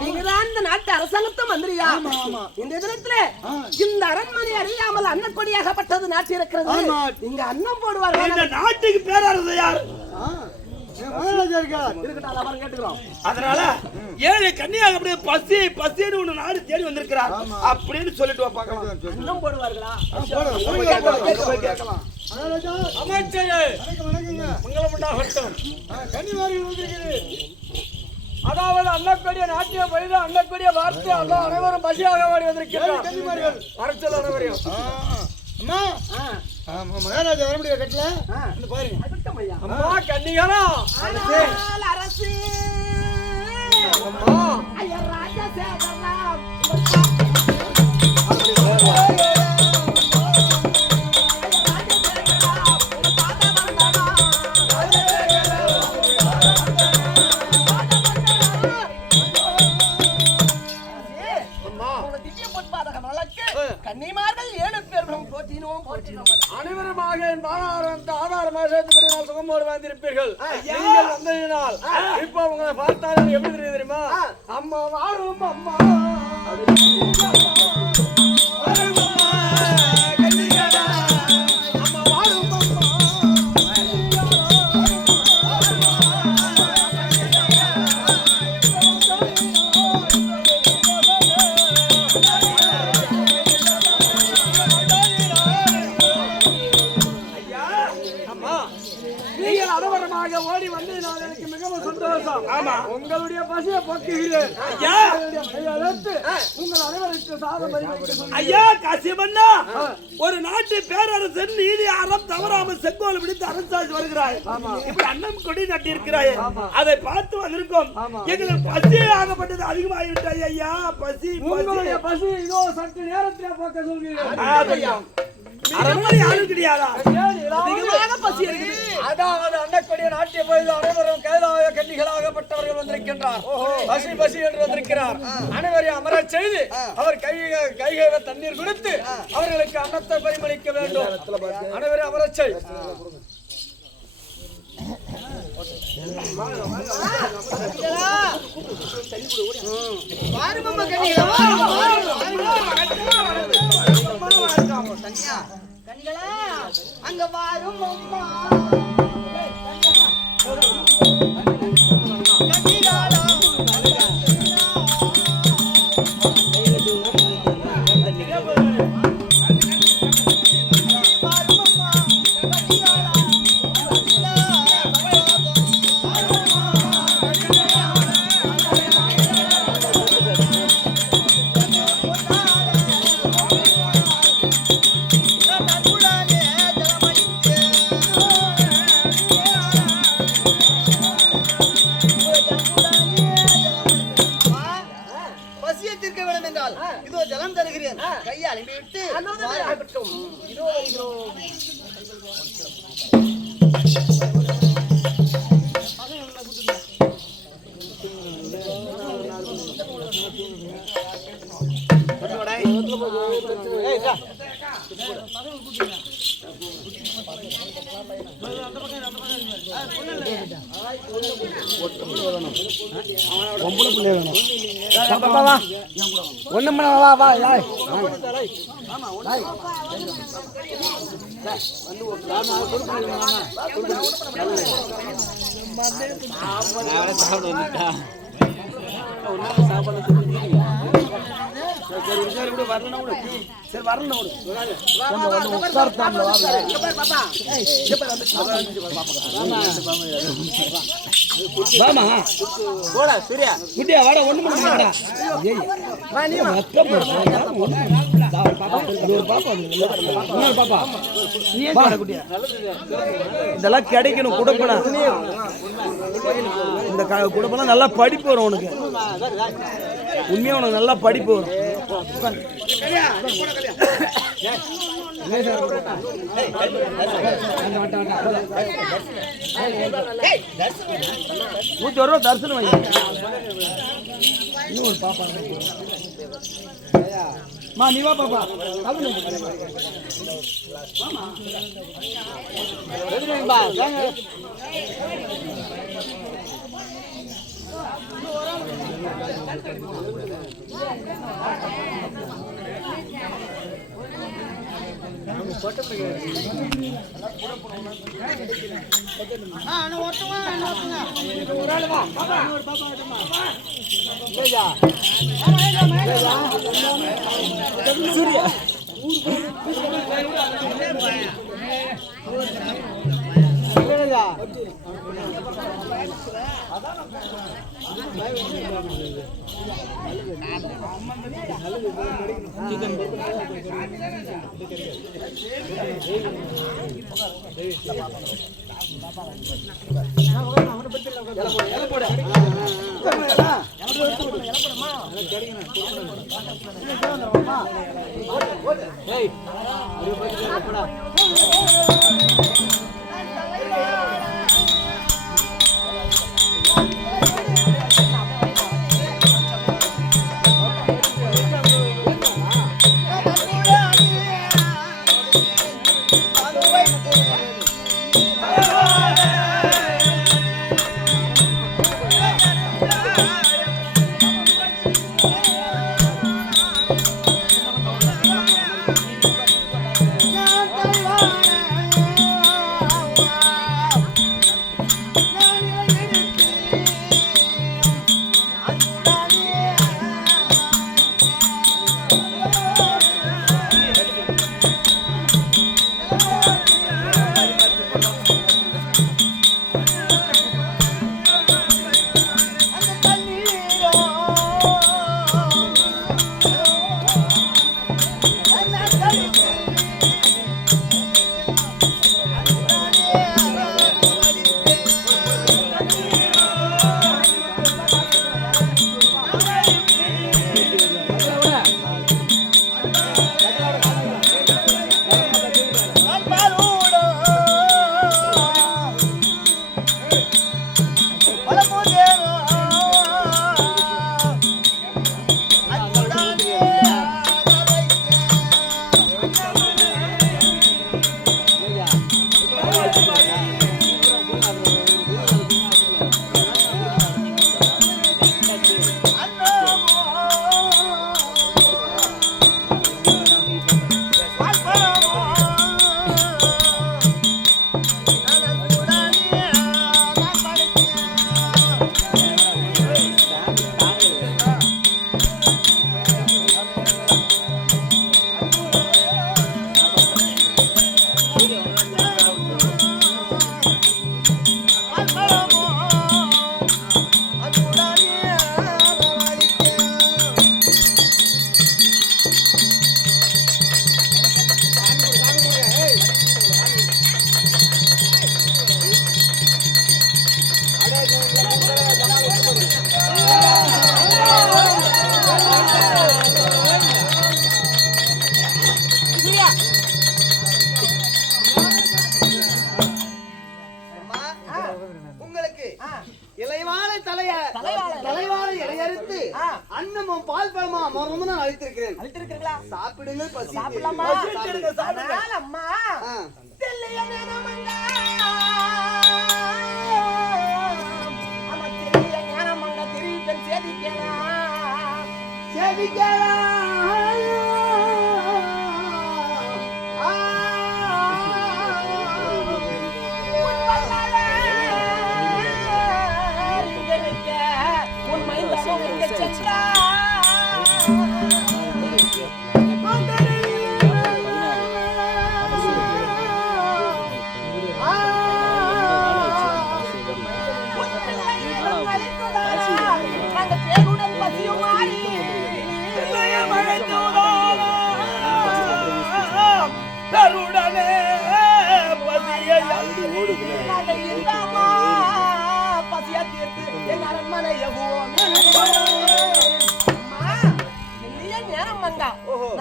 நீங்கதான் இந்த நாட்டு அரசாங்கத்தை மந்திரியா? இந்த தினத்துல இந்த அரண்மனை அறியாமல் அன்னக்கொடியாகப்பட்டது நாட்டு இருக்கிறது. இங்க அன்னம் போடுவார்கள். இந்த நாட்டுக்கு பேரரசு யார்? அதனால ஏழை கன்னியாக அப்படியே பசி பசின்னு ஒண்ணு நாடு தேடி வந்திருக்கிறார் அப்படின்னு சொல்லிட்டு அன்னம் போடுவார்களா? அமைச்சரே மங்களம் உண்டாகட்டும். அதாவது அன்னக்கொடிய நாட்டிய பயிர அன்னக்கொடிய வார்த்தை அல்ல அனைவரும் பசியாக வாடி வந்திருக்கிறார்கள். அரசல் அனைவரையும் மகாராஜா வர முடியாது கட்டல பாருங்க. அம்மா கன்னிகளா அரசு ராஜா சேகரா கன்னிமார்கள் 7 பேர்களும் போற்றினோம். அனைவருமாக என் ஆதாரமாக சுகமோடு வந்திருப்பீர்கள். நீங்கள் வந்ததினால் இப்ப உங்களை பார்த்தாலும் எப்படி தெரியுமா? அம்மா வாழும் அம்மா ஓடி வந்து நான் எனக்கு மிகவும் சந்தோஷம். ஆமா, உங்களுடைய பசியை போக்குகிறேன். உங்கள் அனைவருக்கு சாதம் ஐயா காசிமண்ணா, ஒரு நாட்டு பேரரசன் நீதி அறம் தவறாமல் செங்கோல் விடுத்து அரசாட்சி வருகிறாய். இப்படி அன்னம் கொடி நட்டி இருக்கிறாய். அதை பார்த்து வந்திருக்கோம். எங்களுக்கு பசி ஆகப்பட்டது அதிகமாகிவிட்டாய் ஐயா. பசி உங்களுடைய பசி இதோ சற்று நேரத்திலே போக்க சொல்கிறேன். அதாவது அன்னக்கொடிய நாட்டிய போது அனைவரும் கைலாய கன்னிகளாகப்பட்டவர்கள் வந்திருக்கின்றார். பசி பசி என்று வந்திருக்கிறார். அனைவரையும் அமர செய்து அவர் கைகளை தண்ணீர் கொடுத்து அவர்களுக்கு அன்னத்தை பரிமளிக்க வேண்டும். அனைவரையும் அமர செய். அங்க வாரும் அம்மா இதோ ஜலம் தருகிறேன். கையால் விட்டு இதோ ஒண்ணு வா வா இதெல்லாம் கிடைக்கணும். கொடுப்பேன் இந்த குடும்பம் நல்லா படிப்பு வரும் உனக்கு. உண்மையா உனக்கு நல்லா படிப்பு வரும். ₹100 தரிசனம் வைங்க. இன்னும் ஒரு பாப்பா மா நீ வா பாப்பா. உங்களுக்கு இலைவாழை தலைவாழை இடையறுத்து அன்னமும் பால் பழமா மரமும் நான் அளித்திருக்கிறீங்களா? சாப்பிடுங்கள், பசி சாப்பிடலாமா? சாப்பிடுங்க. அம்மா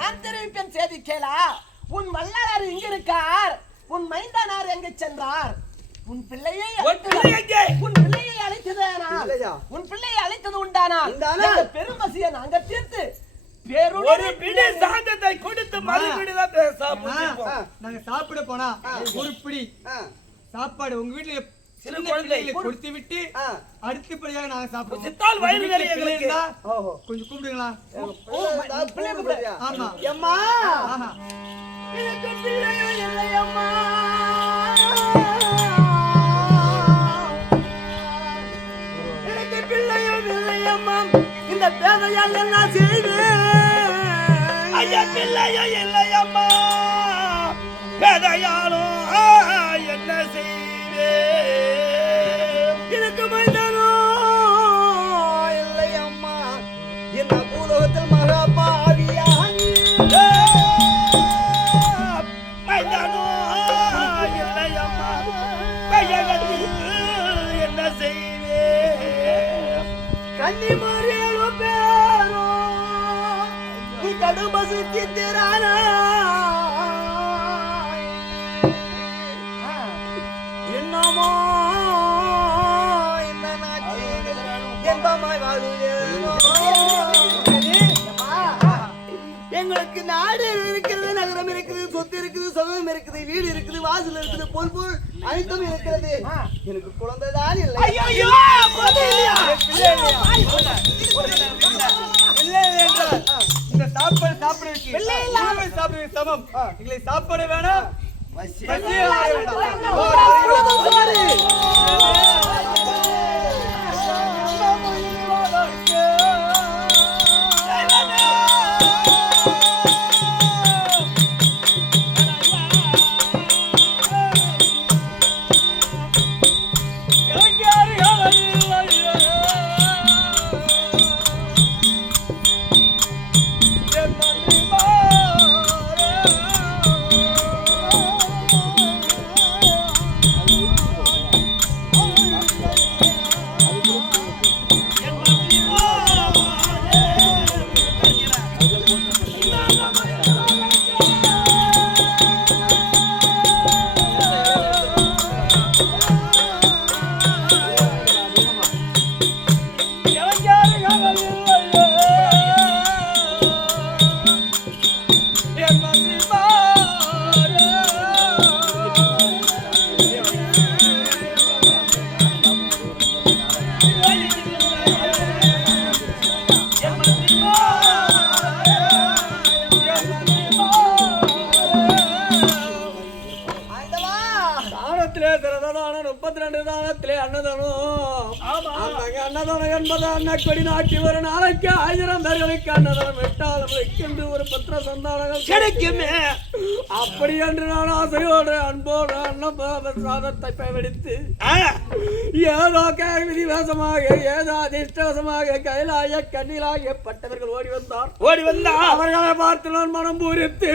நான் தெரிவிப்பேன் செய்தி கேளா. உன் வல்லாளர் இங்க இருக்கார், உன் மைந்தனார் எங்க சென்றார்? உன் பிள்ளையை அழைத்தது உண்டானா? பெரும் பசியை நாங்க தீர்த்து ஒரு பிடி சாதத்தை கொடுத்து மறுபடிதான் நாங்க சாப்பிட போனா ஒரு பிடி சாப்பாடு உங்க வீட்டுல சிறு குழந்தை கொடுத்து விட்டு அடுத்தபடியாக நாங்க சாப்பிடுவோம். சித்தால் வயிறு நிறைய எங்களுக்கு கொஞ்சம் கூப்பிடுங்களா? பிள்ளை கூப்பிடுறியா? ஆமா. அம்மா ஆஹா. எனக்கு பிள்ளையோ இல்லை அம்மா, எனக்கு பிள்ளையோ இல்லை அம்மா, இந்த பேதையால் என்ன செய்வேன்? ஐயா பிள்ளையோ இல்லை அம்மா, பேதையாலும் என்ன செய்வேன்? எனக்கு மைதானோ இல்லை அம்மா, இந்த பூலோகத்தில் மகா பாவியான் மைதானோ இல்லை அம்மா, கையகத்தில் என்ன செய்வேன்? கன்னி மாறியோ பேரோ நீ கடுமை சுத்திரானா என்னமோ இந்த நாட்டில் என்பமாய் வாழுவேனோ. எங்களுக்கு நாடு இருக்கிறது, நகரம் இருக்குது, சொத்து இருக்குது, சுகம் இருக்குது, வீடு இருக்குது, வாசல் இருக்குது, பொன்பொருள் அனைத்தும் இருக்கிறது. எனக்கு குழந்தைதான் இல்லை. ஐயோ குழந்தை இல்லையா? பிள்ளை இல்லையா? பிள்ளை இல்லை என்றால் இந்த சாப்பாடு சாப்பிடுவதற்கு உணவு சாப்பிடுவது சமம். எங்களை சாப்பாடு வேணாம், பசியே வேண்டாம். அன்னதானம் என்பது அன்னக்கொடி நாட்டி ஒரு நாளைக்கு 1000 பேர்களுக்கு அன்னதானம் விட்டாலும் வைக்கின்ற ஒரு பத்திர சந்தானங்கள் கிடைக்குமே. அப்படி என்று நான் ஆசையோடு அன்போடு அன்னம் சாதத்தை பயன்படுத்தி ஏதோ விதிவேசமாக ஏதோ அதிர்ஷ்டவசமாக கைலாய கண்ணிலாகிய பட்டவர்கள் ஓடி வந்தார். அவர்களை பார்த்து நான் மனம் பூரித்து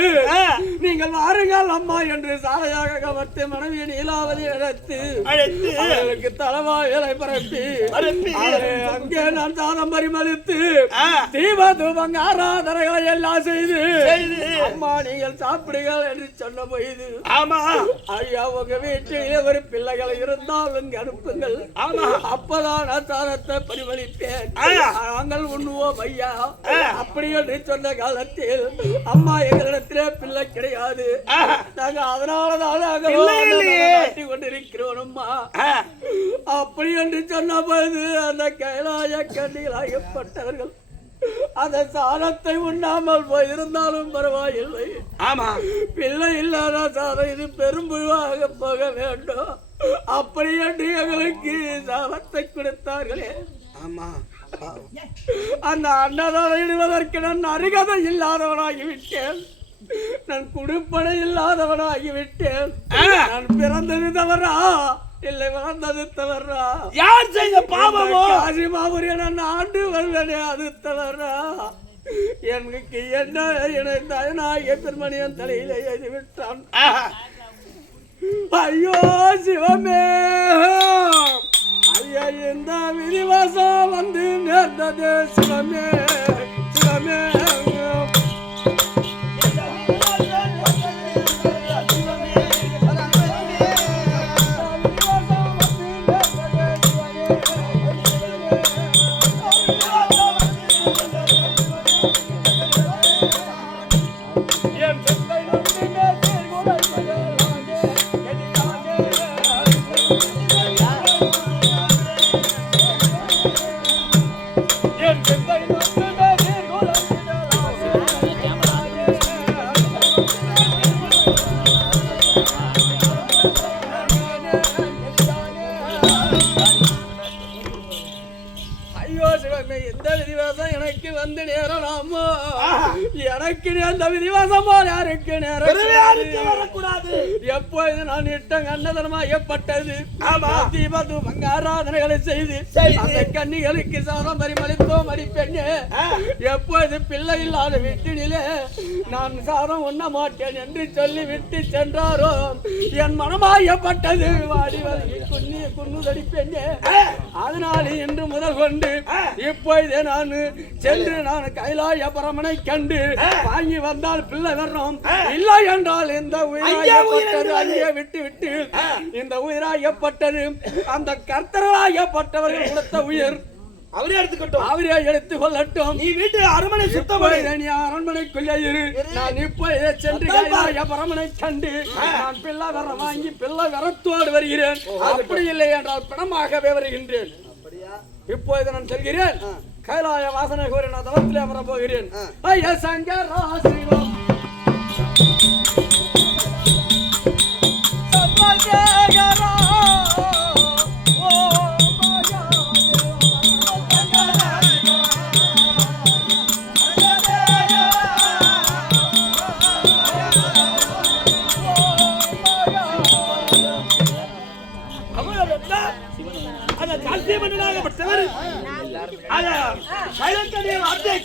நீங்கள் வாருங்கள் அம்மா என்று சாலையாக கவர்த்து மனைவி நீலாவதி அழைத்து அவர்களுக்கு தலைவாயலை பரப்பி அங்கே நான் சாதம் பரிமளித்து தீப தூபங்க ஆராதனைகளை எல்லாம் செய்து அம்மா நீங்கள் சாப்பிடுங்கள் என்று சொன்ன போது ஆமா ஐயா உங்க வீட்டிலே ஒரு பிள்ளைகளை இருந்தால் இங்கு அனுப்புங்கள். ஆமா அப்பதான் நான் சாதத்தை பரிமளிப்பேன், நாங்கள் உண்ணுவோம் ஐயா அப்படி என்று சொன்ன காலத்தில் அம்மா எங்களிடத்திலே பிள்ளை கிடையாது, நாங்க அதனாலதான் நாங்கள் கொண்டிருக்கிறோம் அம்மா அப்படி என்று சொன்ன போது அந்த கைலாய கண்ணிகளாகப்பட்டவர்கள் அந்த சாதத்தை உண்ணாமல் போயிருந்தாலும் பரவாயில்லை, ஆமா பிள்ளை இல்லாத சாதம் இது பெரும்புழுவாக போக வேண்டும் அப்படி என்று எங்களுக்கு சாதத்தை கொடுத்தார்களே. ஆமா அந்த அன்னதானம் இடுவதற்கு நான் அருகதை இல்லாதவனாகிவிட்டேன், நான் குடுப்படை இல்லாதவனாகிவிட்டேன். நான் பிறந்தது தவறா இல்லை வளர்ந்தது தவறா? யார் செய்த பாவமோ காசிமாபுரிய நான் ஆண்டு வருவனே அது தவறா? எனக்கு என்ன இணைந்தாய பெருமணியன் தலையில எழுதி விட்டான். ஐயோ சிவமே ஐயா இந்த விதிவாசம் வந்து நேர்ந்தது சிவமே சிவமே. ஐயோ சிவமே, இந்த விதிவாசம் எனக்கு வந்து நேரலாமோ? எனக்கு அந்த விதிவாசம் போல் யாருக்கு நேரம் வரக்கூடாது. எப்போது நான் இட்டம் கண்ணதனமா ஏற்பட்டது. தீபது ஆராதனைகளை செய்து அந்த கன்னிகளுக்கு சாதம் பரிமளித்தோம். அடிப்பெண்ணே, எப்போது பிள்ளை இல்லாத வீட்டினிலே நான் சாதம் உண்ண மாட்டேன் என்று சொல்லி விட்டு சென்றாரோ என் மனமாயப்பட்டது. வாடி வலகி குன்னுதடி பெண்ணே. அதனால இன்று முதல் கொண்டு இப்போதே நான் சென்று நான் கைலாய பரமனை கண்டு வாங்கி வந்தால் பிள்ளை வரணும், இல்லை என்றால் இந்த உயிராயப்பட்டது அங்கே விட்டு விட்டு இந்த உயிராயப்பட்டது அந்த கர்த்தராயப்பட்டவர்கள் கொடுத்த உயிர் அவரே எடுத்துக்கட்டும், அவரே எடுத்துக் கொள்ளட்டும். நீ வீட்டு அரண்மனை சுத்தம் நீ அரண்மனைக்குள்ளே இரு. நான் இப்போ சென்று கைலாய பரமனை கண்டு நான் பிள்ளை வர வாங்கி பிள்ளை வரத்தோடு வருகிறேன். அப்படி இல்லை என்றால் பணமாகவே வருகின்றேன். இப்போது நான் செல்கிறேன். கைலாய வாசனை கோரி நான் தவத்திலே அமர போகிறேன். ஐயா சங்கரா சிவம்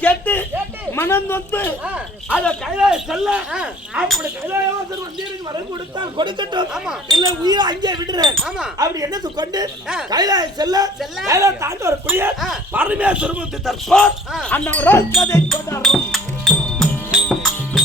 கேட்டு மனம் நொந்து அத கைலாய செல்ல அப்படி கைலாயவாசர் வந்தீருக்கு வரம் கொடுத்தால் கொடுக்கட்டும், இல்ல உயிரை அங்கே விடுறேன் அப்படி என்னது கொண்டு கைலாய செல்ல கைலாய தாண்டி வரக்கூடிய பரமேஸ்வரமுத்து தற்போர் அன்னவரால் கதை கொண்டாடுறோம்.